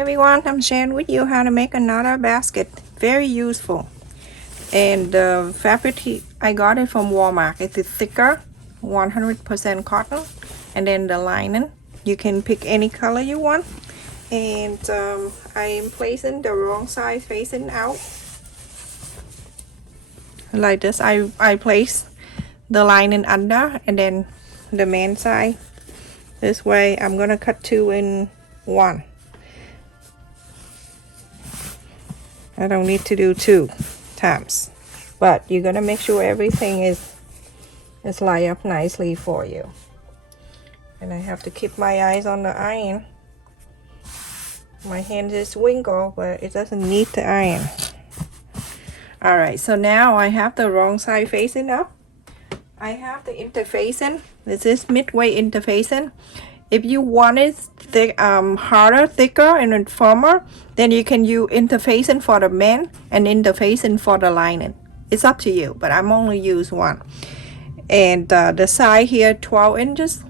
everyone, I'm sharing with you how to make another basket. Very useful. And the fabric I got it from Walmart. It is thicker, 100% cotton. And then the lining, you can pick any color you want. And I am placing the wrong side facing out. Like this, I place the lining under and then the main side. This way, I'm gonna cut 2 in 1. I don't need to do 2 times, but you're gonna make sure everything is lined up nicely for you. And I have to keep my eyes on the iron. My hand is wrinkled, but it doesn't need the iron. All right, so now I have the wrong side facing up. I have the interfacing. This is midway interfacing. If you want it harder, thicker, and firmer, then you can use interfacing for the men and interfacing for the lining. It's up to you, but I'm only use one. And the side here, 12 inches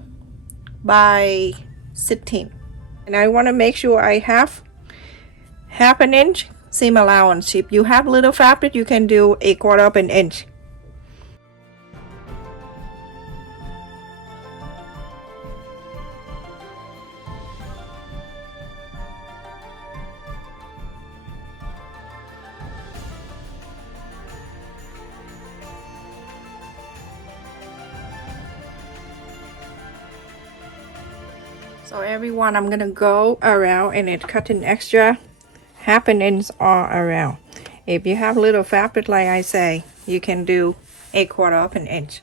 by 16. And I want to make sure I have half an inch seam allowance. If you have little fabric, you can do 1/4 of an inch. So everyone, I'm gonna go around and it cut an extra half an inch all around. If you have little fabric, like I say, you can do 1/4 of an inch.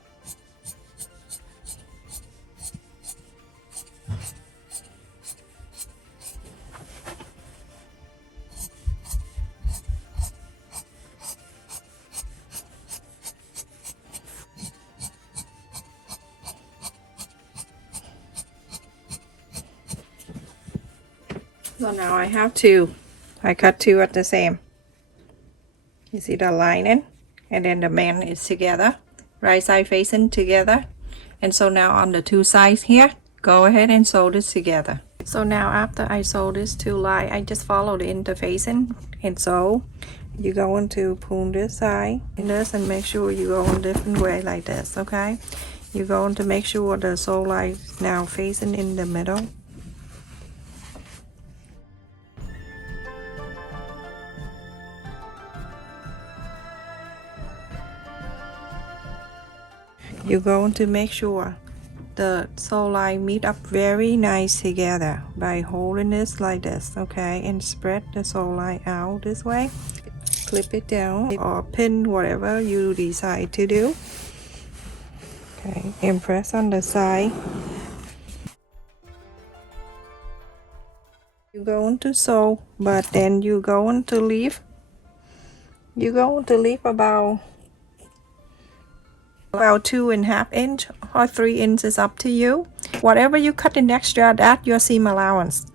So now I cut 2 at the same. You see the lining, and then the man is together, right side facing together. And so now on the 2 sides here, go ahead and sew this together. So now after I sew this 2 line, I just follow the interfacing and sew. You're going to pull this side in this and make sure you go in different way like this, okay? You're going to make sure the sew line is now facing in the middle. You're going to make sure the sew line meet up very nice together by holding this like this, okay? And spread the sew line out this way. Clip it down or pin, whatever you decide to do. Okay, and press on the side. You're going to sew, but then you're going to leave about 2.5 inch or 3 inches, up to you. Whatever you cut in extra, that's your seam allowance.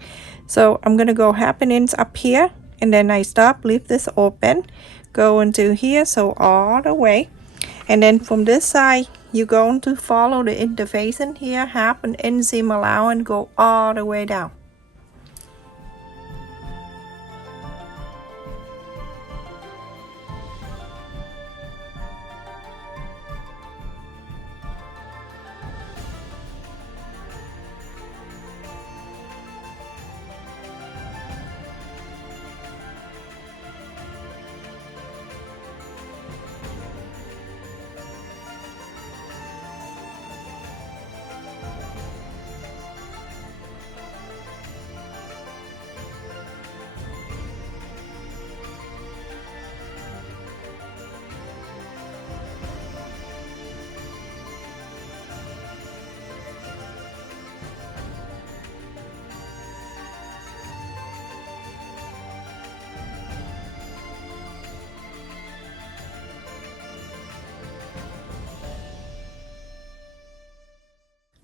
So I'm gonna go 1/2 inch up here, and then I stop, leave this open, go into here, so all the way. And then from this side, you're going to follow the interfacing here, 1/2 inch seam allowance, go all the way down.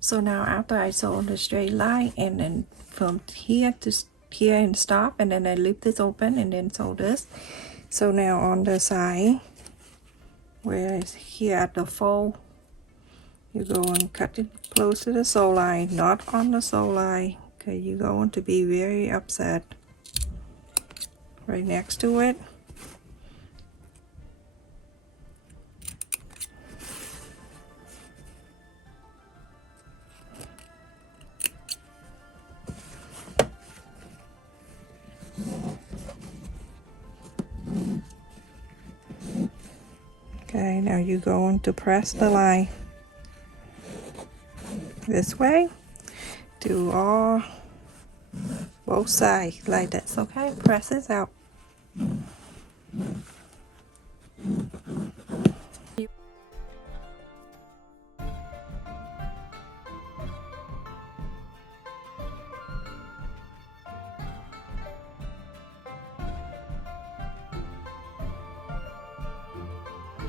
So now after I sew the straight line, and then from here to here and stop, and then I leave this open and then sew this. So now on the side, where it's here at the fold, you go and cut it close to the sew line, not on the sew line, because you're going to be very upset. right next to it. Okay, now you're going to press the line this way. Do all both sides like this, okay? Press this out.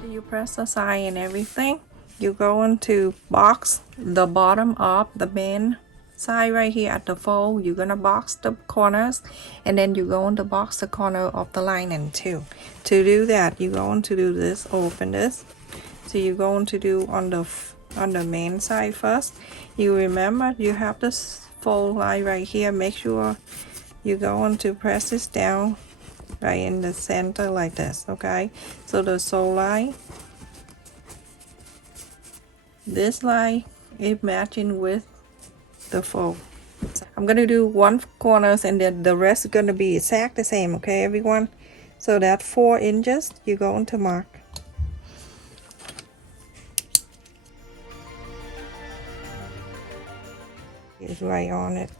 You press the side and everything, you go into box the bottom of the main side right here at the fold. You're gonna box the corners, and then you go into box the corner of the lining too. To do that, you're going to do this, open this. So you're going to do on the main side first. You remember you have this fold line right here. Make sure you're going to press this down right in the center like this, okay? So the sole line, this line is matching with the fold. I'm gonna do one corners, and then the rest is gonna be exact the same, okay everyone? So that 4 inches you're going to mark. Is right on it.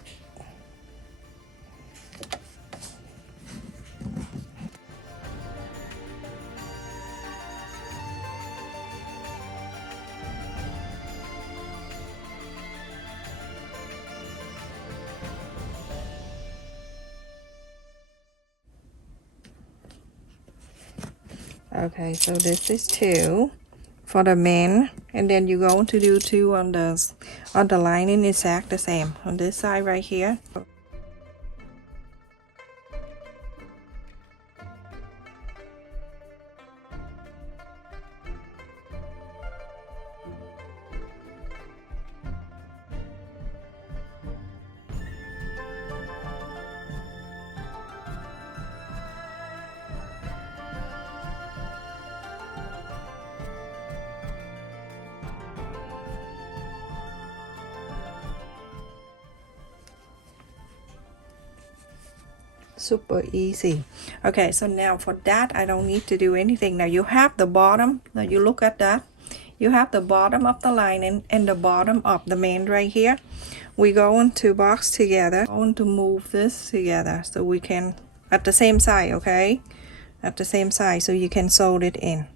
Okay, so this is 2 for the main, and then you're going to do 2 on the lining, exact the same on this side right here. Super easy. Okay, so now for that I don't need to do anything. Now you have the bottom, now you look at that, you have the bottom of the lining and the bottom of the main right here. We're going to box together. I'm going to move this together so we can at the same side, okay, at the same side, so you can sew it in.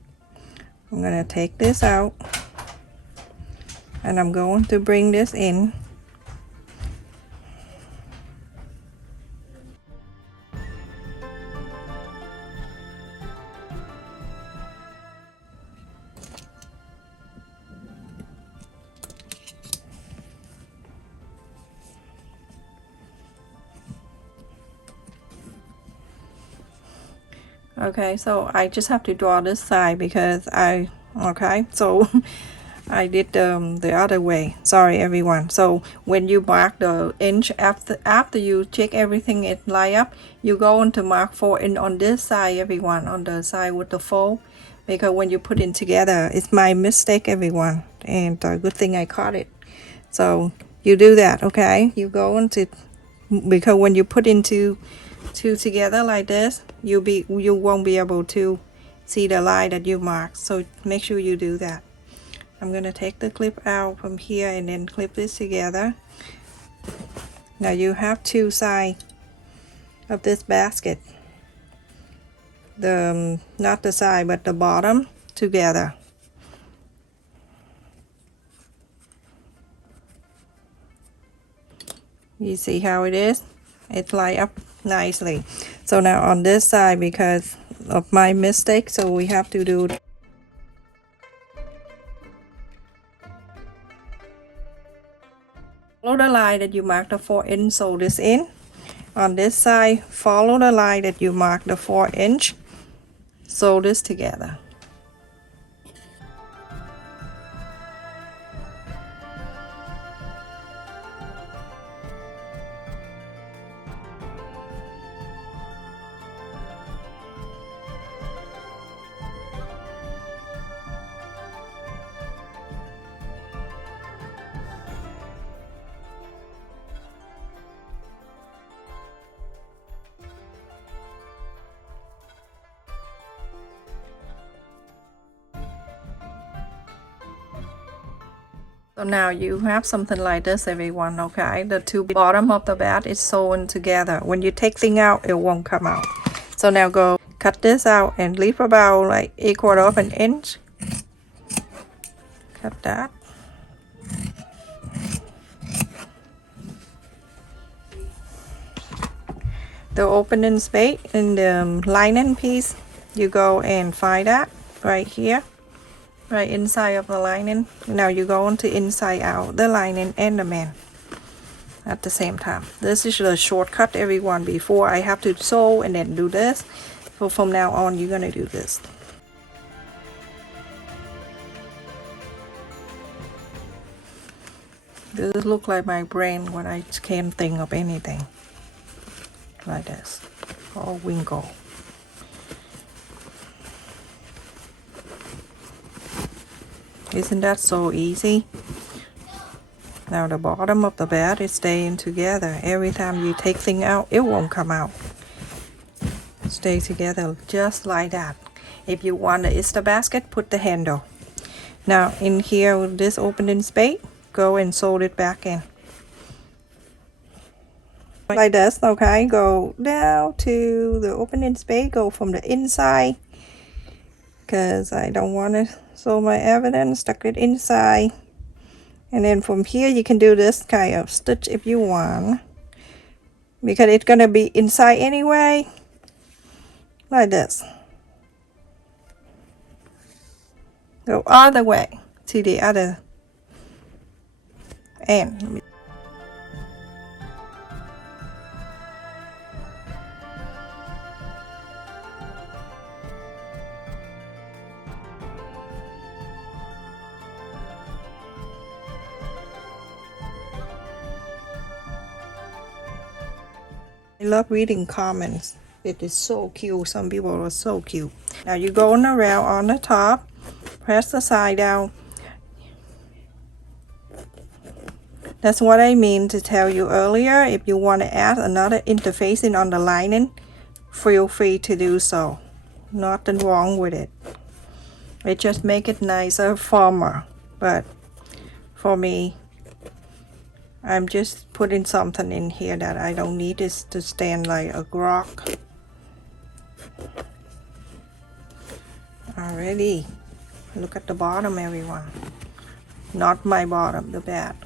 I'm gonna take this out, and I'm going to bring this in. Okay, so I just have to draw this side because okay, so I did the other way. Sorry everyone. So when you mark the inch, after you check everything it line up, you go on to mark 4 inch on this side, everyone, on the side with the fold, because when you put it together, it's my mistake, everyone, and good thing I caught it. So you do that, okay? You go into, because when you put into two together like this, you won't be able to see the line that you marked, so make sure you do that. I'm gonna take the clip out from here and then clip this together. Now you have 2 sides of this basket, the not the side but the bottom together. You see how it is? It line up nicely. So now on this side, because of my mistake, so we have to do follow the line that you marked the 4 inch, sew this in. On this side, follow the line that you marked the 4 inch, sew this together. So now you have something like this, everyone, okay? The two bottom of the bat is sewn together. When you take thing out, it won't come out. So now go cut this out and leave about like 1/4 of an inch. Cut that. The opening space in the lining piece, you go and find that right here, right inside of the lining. Now you go into inside out the lining and the man at the same time. This is the shortcut, everyone. Before I have to sew and then do this. So from now on, you're gonna do this. This look like my brain when I can't think of anything. Like this, or winkle. Isn't that so easy? Now the bottom of the bat is staying together. Every time you take thing out, it won't come out. Stay together just like that. If you want the Easter basket, put the handle. Now in here with this opening space, go and sew it back in. Like this, okay? Go down to the opening space, go from the inside, because I don't want to sew my evidence, stuck it inside. And then from here you can do this kind of stitch if you want, because it's gonna be inside anyway. Like this. Go all the way to the other end. I love reading comments. It is so cute. Some people are so cute. Now you're going around on the top. Press the side down. That's what I mean to tell you earlier. If you want to add another interfacing on the lining, feel free to do so. Nothing wrong with it. It just make it nicer, firmer. But for me, I'm just putting something in here that I don't need this to stand like a rock. Alrighty. Look at the bottom, everyone. Not my bottom, the bat.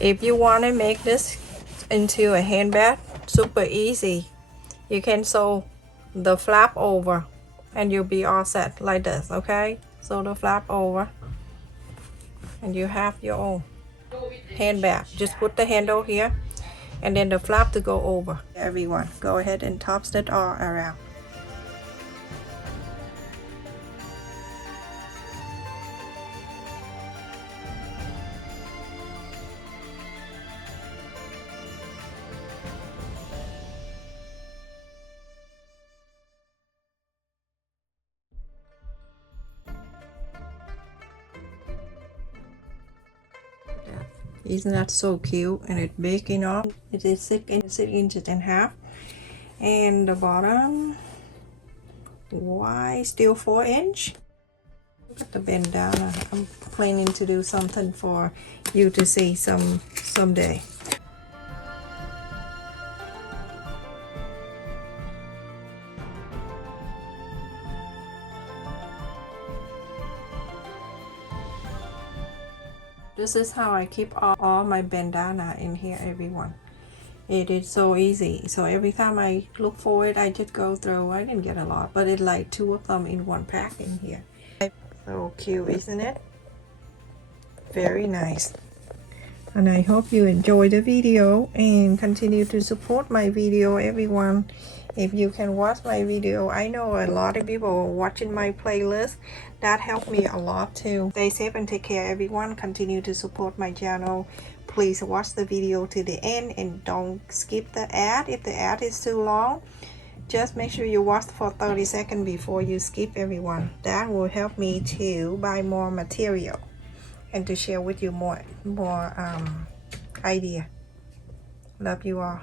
If you want to make this into a handbag, super easy. You can sew the flap over and you'll be all set like this, okay? Sew the flap over and you have your own handbag. Just put the handle here and then the flap to go over. Everyone, go ahead and top stitch all around. Isn't that so cute? And it's big enough. It is 6 inches and a half. And the bottom, why still 4 inch? Look at the bandana. I'm planning to do something for you to see someday. This is how I keep all my bandana in here, everyone. It is so easy. So every time I look for it, I just go through. I didn't get a lot, but it's like 2 of them in one pack in here. So cute, isn't it? Very nice. And I hope you enjoy the video and continue to support my video, everyone. If you can watch my video, I know a lot of people are watching my playlist. That helped me a lot too. Stay safe and take care, everyone. Continue to support my channel. Please watch the video to the end and don't skip the ad. If the ad is too long, just make sure you wash for 30 seconds before you skip, everyone. That will help me to buy more material and to share with you more idea. Love you all.